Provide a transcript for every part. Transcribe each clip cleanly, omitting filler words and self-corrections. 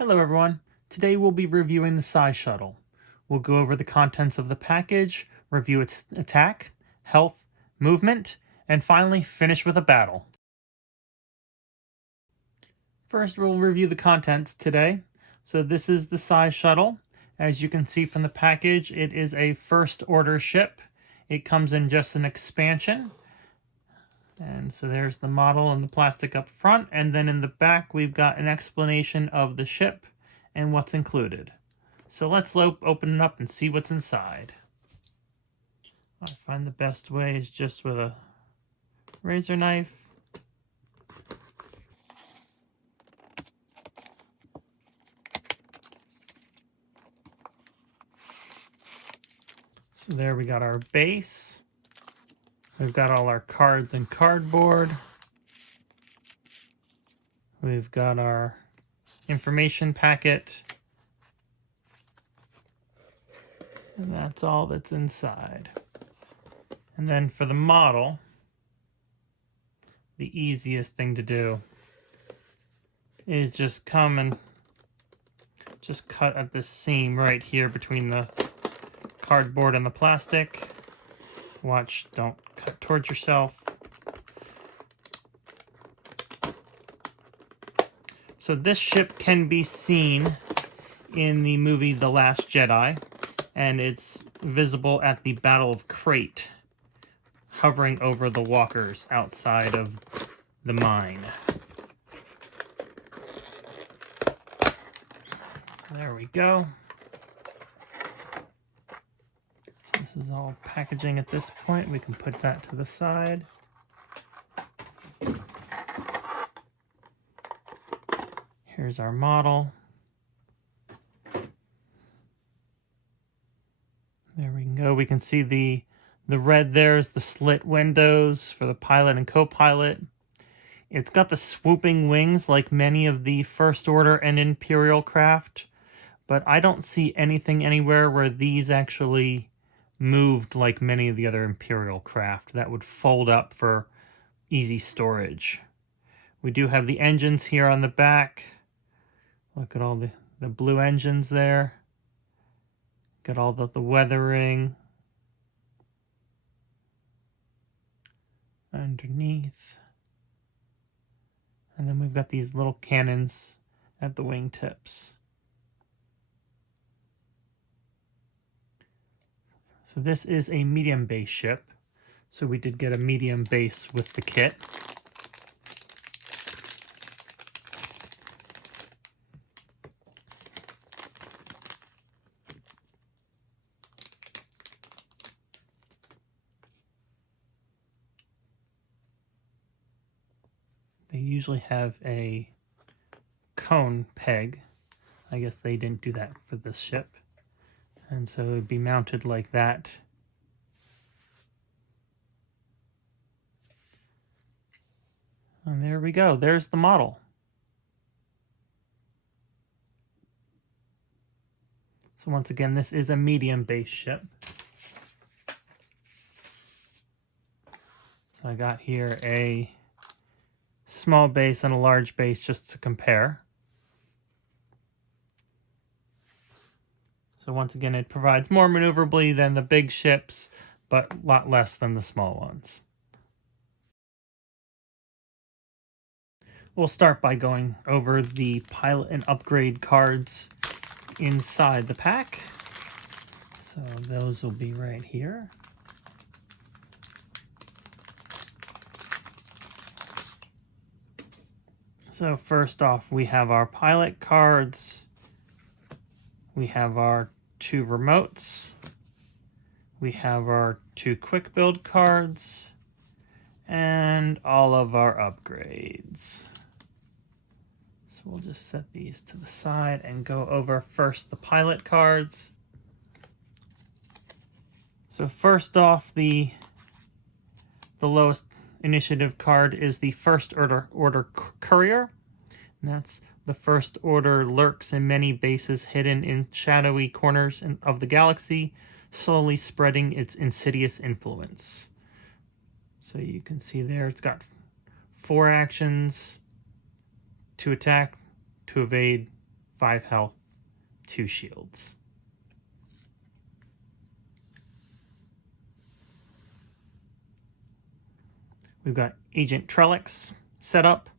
Hello everyone. Today we'll be reviewing the Psy Shuttle. We'll go over the contents of the package, review its attack, health, movement, and finally finish with a battle. First we'll review the contents today. So this is the Psy Shuttle. As you can see from the package, it is a first order ship. It comes in just an expansion. And so there's the model and the plastic up front, and then in the back we've got an explanation of the ship and what's included. So let's open it up and see what's inside. I find the best way is just with a razor knife. So there we got our base. We've got all our cards and cardboard. We've got our information packet. And that's all that's inside. And then for the model, the easiest thing to do is just come and just cut at this seam right here between the cardboard and the plastic. Watch, don't cut towards yourself. So this ship can be seen in the movie The Last Jedi, and it's visible at the Battle of Crait, hovering over the walkers outside of the mine. So there we go. So this is all packaging at this point. We can put that to the side. Here's our model. There we go. We can see the red there is the slit windows for the pilot and co-pilot. It's got the swooping wings like many of the First Order and Imperial craft, but I don't see anything anywhere where these actually moved like many of the other Imperial craft that would fold up for easy storage. We do have the engines here on the back. Look at all the blue engines there. Got all the weathering underneath. And then we've got these little cannons at the wingtips. So this is a medium base ship. So we did get a medium base with the kit. They usually have a cone peg. I guess they didn't do that for this ship. And so it would be mounted like that. And there we go. There's the model. So once again, this is a medium base ship. So I got here a small base and a large base just to compare. So once again, it provides more maneuverability than the big ships, but a lot less than the small ones. We'll start by going over the pilot and upgrade cards inside the pack. So those will be right here. So first off, we have our pilot cards. We have our 2 remotes. We have our 2 quick build cards. And all of our upgrades. So we'll just set these to the side and go over first the pilot cards. So first off, the lowest initiative card is the First Order Courier. And that's the First Order lurks in many bases hidden in shadowy corners of the galaxy, slowly spreading its insidious influence. So you can see there it's got 4 actions: to attack, to evade, 5 health, 2 shields. We've got Agent Trellix set up.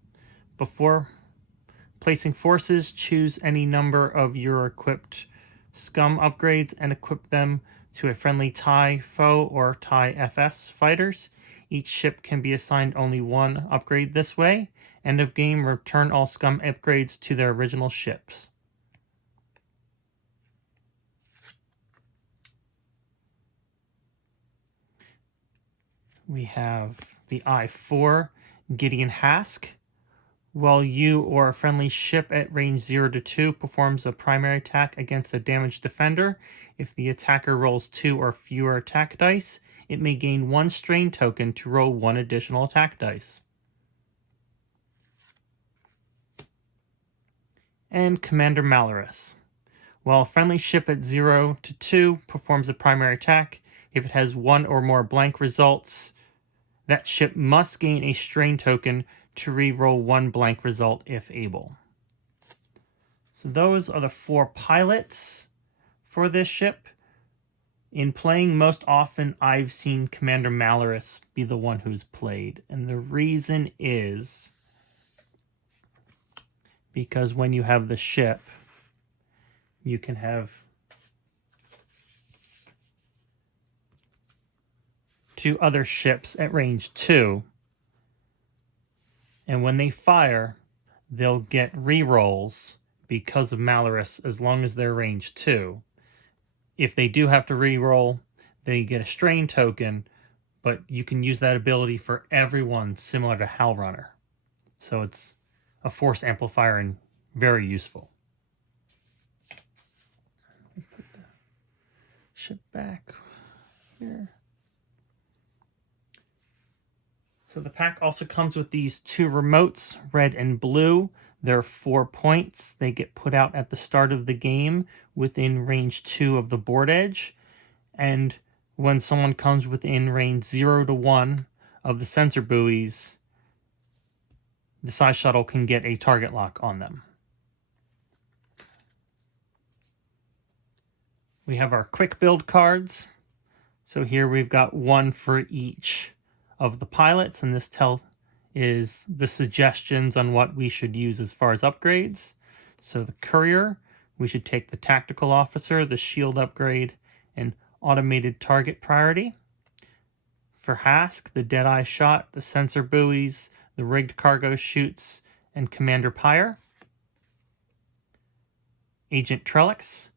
Before placing forces, choose any number of your equipped scum upgrades and equip them to a friendly TIE foe or TIE FS fighters. Each ship can be assigned only one upgrade this way. End of game, return all scum upgrades to their original ships. We have the I-4 Gideon Hask. While you or a friendly ship at range 0 to 2 performs a primary attack against a damaged defender, if the attacker rolls 2 or fewer attack dice, it may gain 1 strain token to roll 1 additional attack dice. And Commander Malorus. While a friendly ship at 0 to 2 performs a primary attack, if it has 1 or more blank results, that ship must gain a strain token to re-roll 1 blank result if able. So those are the 4 pilots for this ship. In playing, most often I've seen Commander Malorus be the one who's played. And the reason is because when you have the ship, you can have 2 other ships at range 2. And when they fire, they'll get rerolls because of Malorus as long as they're range 2. If they do have to reroll, they get a strain token, but you can use that ability for everyone similar to Hal Runner. So it's a force amplifier and very useful. Put the ship back here. So the pack also comes with these 2 remotes, red and blue. They're 4 points. They get put out at the start of the game within range 2 of the board edge. And when someone comes within range 0 to 1 of the sensor buoys, the Psy Shuttle can get a target lock on them. We have our quick build cards. So here we've got 1 for each of the pilots, and this is the suggestions on what we should use as far as upgrades. So the courier, we should take the tactical officer, the shield upgrade, and automated target priority. For Hask, the Deadeye shot, the sensor buoys, the rigged cargo chutes, and Commander Pyre. Agent Trellix,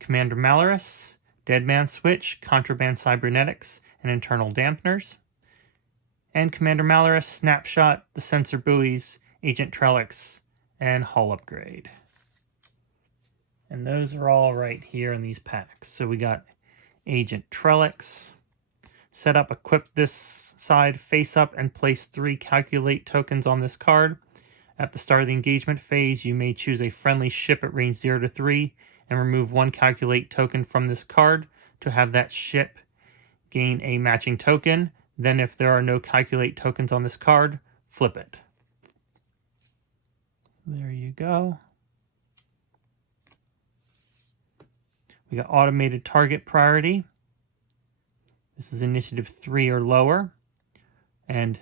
Commander Malorus, Deadman Switch, Contraband Cybernetics, and Internal Dampeners. And Commander Malorus, Snapshot, the sensor buoys, Agent Trellix, and hull upgrade. And those are all right here in these packs. So we got Agent Trellix. Set up, equip this side face up, and place 3 calculate tokens on this card. At the start of the engagement phase, you may choose a friendly ship at range 0 to 3 and remove 1 calculate token from this card to have that ship gain a matching token. Then if there are no calculate tokens on this card, flip it. There you go. We got automated target priority. This is initiative 3 or lower. And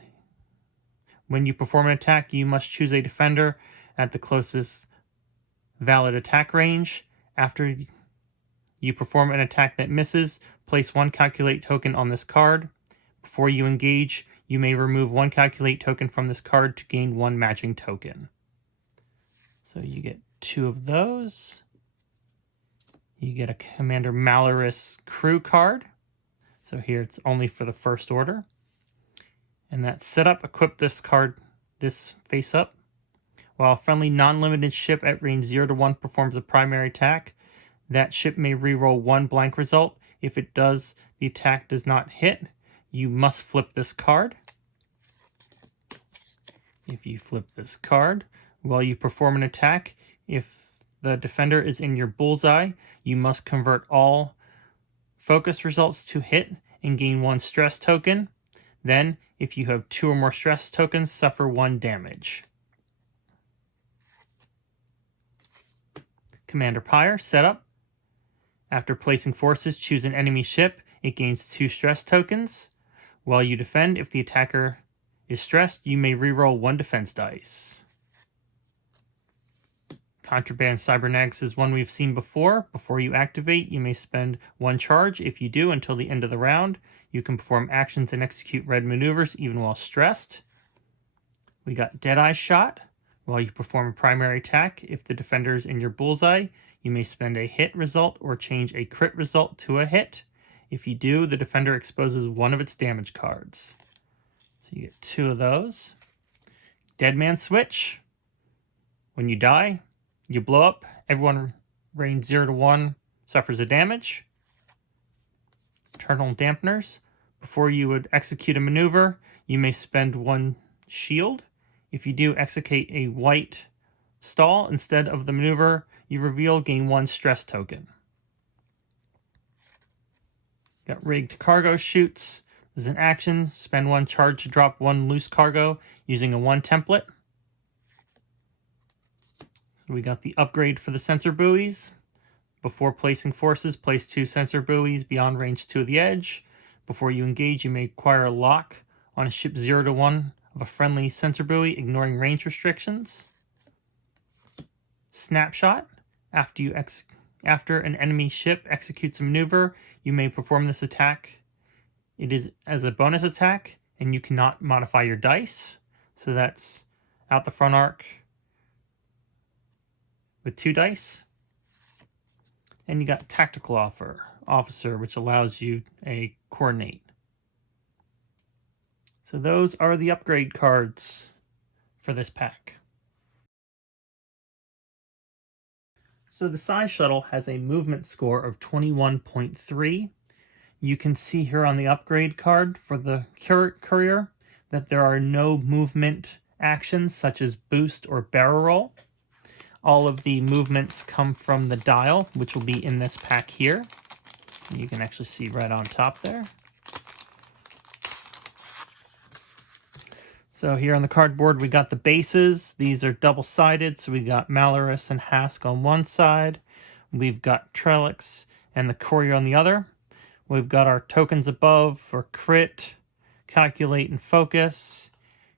when you perform an attack, you must choose a defender at the closest valid attack range. After you perform an attack that misses, place 1 calculate token on this card. Before you engage, you may remove 1 calculate token from this card to gain 1 matching token. So you get 2 of those. You get a Commander Malorus crew card. So here it's only for the first order. And that setup, equip this card, this face up. While a friendly non-limited ship at range 0 to 1 performs a primary attack, that ship may reroll 1 blank result. If it does, the attack does not hit. You must flip this card. If you flip this card, while you perform an attack, if the defender is in your bullseye, you must convert all focus results to hit and gain 1 stress token. Then, if you have 2 or more stress tokens, suffer 1 damage. Commander Pyre, setup. After placing forces, choose an enemy ship. It gains 2 stress tokens. While you defend, if the attacker is stressed, you may reroll 1 defense dice. Contraband Cybernetics is one we've seen before. Before you activate, you may spend 1 charge. If you do, until the end of the round, you can perform actions and execute red maneuvers even while stressed. We got Deadeye Shot. While you perform a primary attack, if the defender is in your bullseye, you may spend a hit result or change a crit result to a hit. If you do, the defender exposes 1 of its damage cards. So you get 2 of those. Dead Man Switch. When you die, you blow up. Everyone range 0 to 1 suffers a damage. Eternal Dampeners. Before you would execute a maneuver, you may spend 1 shield. If you do execute a white stall instead of the maneuver you reveal, gain 1 stress token. Got Rigged Cargo Chutes. This is an action. Spend 1 charge to drop 1 loose cargo using a 1 template. So we got the upgrade for the sensor buoys. Before placing forces, place 2 sensor buoys beyond range 2 of the edge. Before you engage, you may acquire a lock on a ship 0 to 1 of a friendly sensor buoy, ignoring range restrictions. Snapshot. After an enemy ship executes a maneuver, you may perform this attack. It is as a bonus attack, and you cannot modify your dice. So that's out the front arc with 2 dice. And you got Tactical Officer, which allows you a coordinate. So those are the upgrade cards for this pack. So the Psy Shuttle has a movement score of 21.3. You can see here on the upgrade card for the Courier that there are no movement actions such as boost or barrel roll. All of the movements come from the dial, which will be in this pack here. You can actually see right on top there. So here on the cardboard, we got the bases. These are double-sided, so we got Malorus and Hask on one side. We've got Trellix and the Courier on the other. We've got our tokens above for crit, calculate, and focus.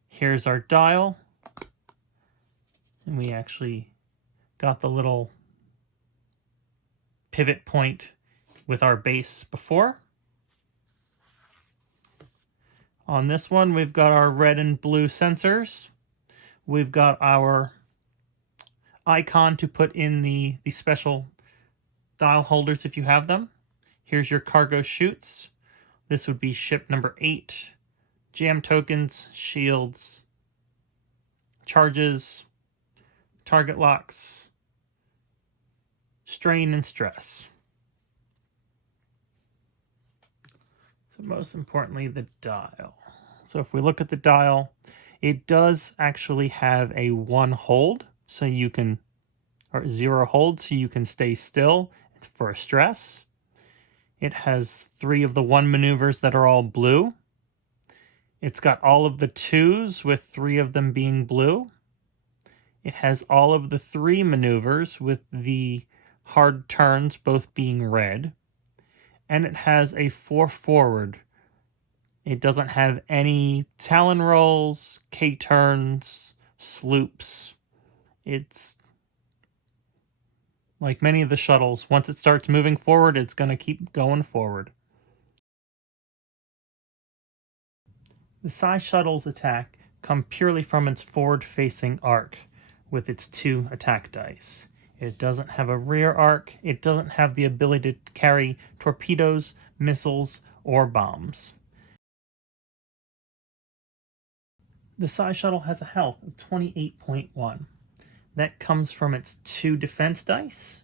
Here's our dial. And we actually got the little pivot point with our base before. On this one, we've got our red and blue sensors. We've got our icon to put in the special dial holders if you have them. Here's your cargo chutes. This would be ship number 8. Jam tokens, shields, charges, target locks, strain, and stress. So most importantly, the dial. So if we look at the dial, it does actually have a 1 hold, so you can, or 0 hold, so you can stay still for a stress. It has 3 of the 1 maneuvers that are all blue. It's got all of the 2s with 3 of them being blue. It has all of the 3 maneuvers with the hard turns both being red. And it has a 4 forward. It doesn't have any Talon rolls, K-turns, sloops. It's like many of the shuttles. Once it starts moving forward, it's going to keep going forward. The Psy Shuttle's attack come purely from its forward-facing arc with its 2 attack dice. It doesn't have a rear arc. It doesn't have the ability to carry torpedoes, missiles, or bombs. The Psy Shuttle has a health of 28.1. That comes from its 2 defense dice.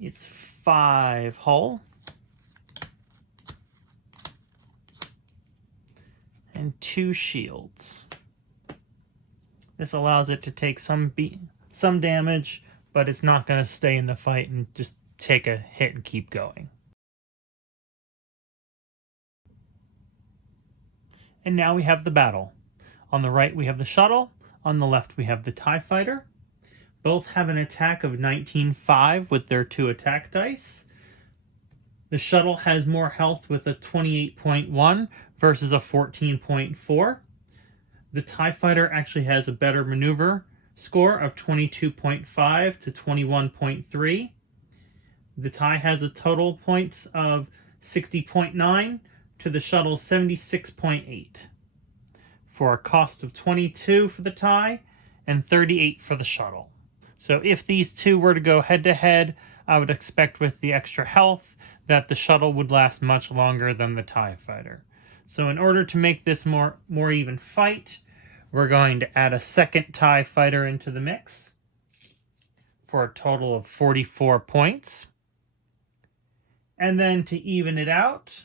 It's 5 hull. And 2 shields. This allows it to take some damage, but it's not going to stay in the fight and just take a hit and keep going. And now we have the battle. On the right we have the shuttle, on the left we have the TIE Fighter. Both have an attack of 19.5 with their 2 attack dice. The shuttle has more health with a 28.1 versus a 14.4. The TIE Fighter actually has a better maneuver score of 22.5 to 21.3. The TIE has a total points of 60.9 to the shuttle 76.8 for a cost of 22 for the TIE and 38 for the shuttle. So if these two were to go head to head, I would expect with the extra health that the shuttle would last much longer than the TIE Fighter. So in order to make this more even fight, we're going to add a second TIE Fighter into the mix for a total of 44 points. And then to even it out,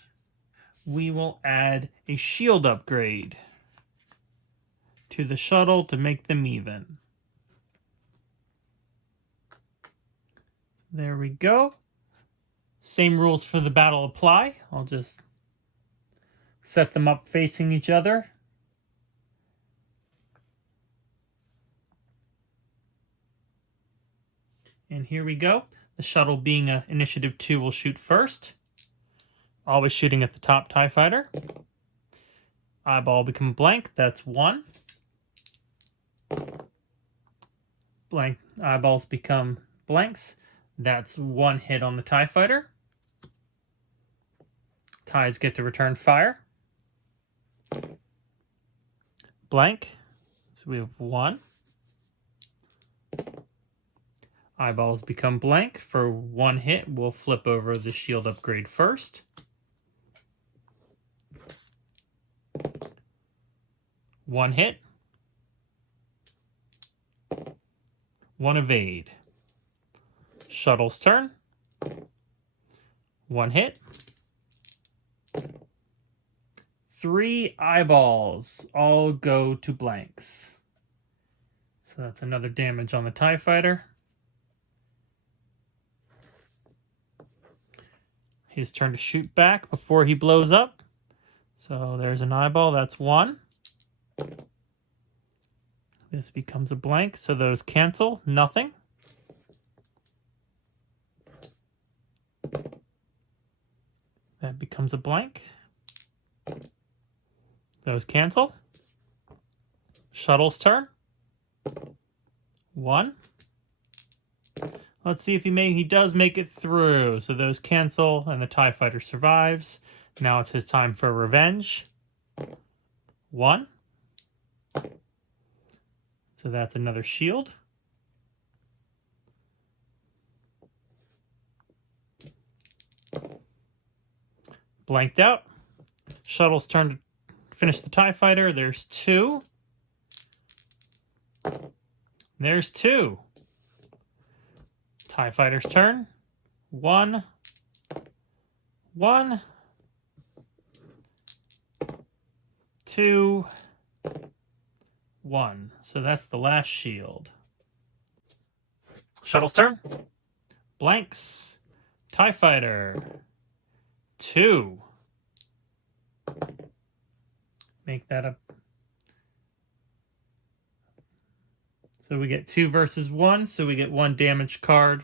we will add a shield upgrade to the shuttle to make them even. There we go. Same rules for the battle apply. I'll just set them up facing each other. And here we go. The shuttle being a initiative 2 will shoot first. Always shooting at the top TIE Fighter. Eyeball become blank. That's 1. Blank eyeballs become blanks. That's 1 hit on the TIE Fighter. TIEs get to return fire. Blank. So we have 1. Eyeballs become blank. For 1 hit, we'll flip over the shield upgrade first. One hit. 1 evade. Shuttle's turn. 1 hit. 3 eyeballs all go to blanks. So that's another damage on the TIE Fighter. His turn to shoot back before he blows up. So there's an eyeball. That's 1. This becomes a blank, so those cancel. Nothing. That becomes a blank. Those cancel. Shuttle's turn. 1. Let's see if he does make it through. So those cancel and the TIE Fighter survives. Now it's his time for revenge. 1. So that's another shield. Blanked out. Shuttle's turn to finish the TIE Fighter. There's 2. There's 2. TIE Fighter's turn. 1. 1. 2. 1. So that's the last shield. Shuttle's turn. Blanks. TIE Fighter. 2. Make that up. So we get 2 versus 1. So we get 1 damage card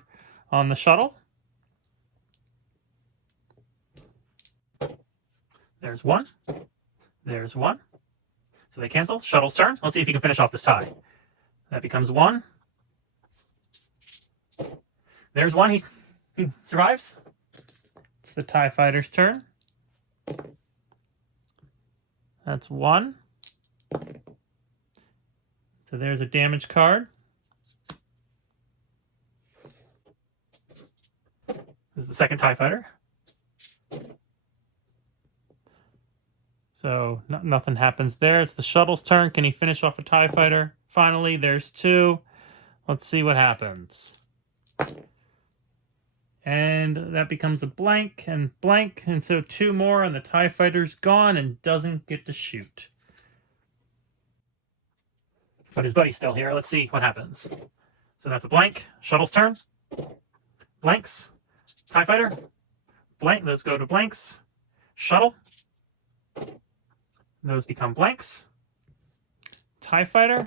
on the shuttle. There's 1. There's 1. So they cancel. Shuttle's turn. Let's see if he can finish off this tie. That becomes 1. There's 1. He survives. It's the TIE Fighter's turn. That's 1. So there's a damage card. This is the second TIE Fighter. So nothing happens there. It's the shuttle's turn. Can he finish off a TIE Fighter? Finally, there's 2. Let's see what happens. And that becomes a blank and blank. And so 2 more and the TIE Fighter's gone and doesn't get to shoot. But his buddy's still here. Let's see what happens. So that's a blank. Shuttle's turn. Blanks. TIE Fighter. Blank. Those go to blanks. Shuttle. Those become blanks. TIE Fighter.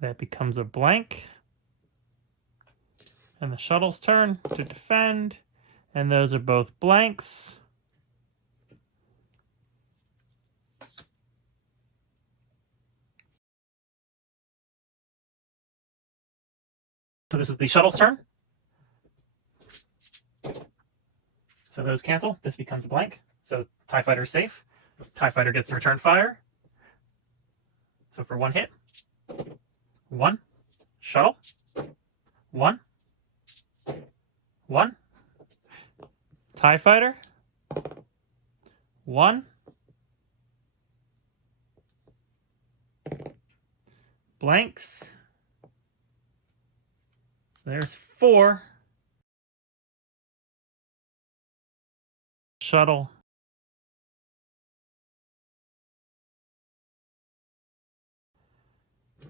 That becomes a blank. And the shuttle's turn to defend. And those are both blanks. So this is the shuttle's turn. So those cancel. This becomes a blank. So TIE Fighter is safe. TIE Fighter gets to return fire. So for one hit, one, shuttle, one, one, TIE Fighter, one, blanks. So there's 4. Shuttle.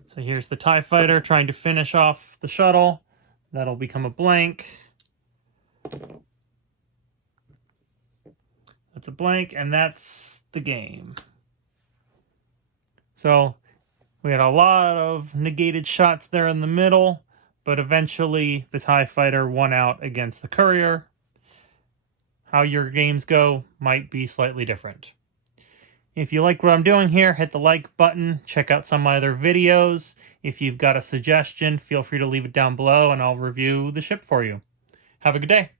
So here's the TIE Fighter trying to finish off the shuttle. That'll become a blank. That's a blank, and that's the game. So we had a lot of negated shots there in the middle, but eventually the TIE Fighter won out against the Courier. How your games go might be slightly different. If you like what I'm doing here, hit the like button. Check out some of my other videos. If you've got a suggestion, feel free to leave it down below and I'll review the ship for you. Have a good day.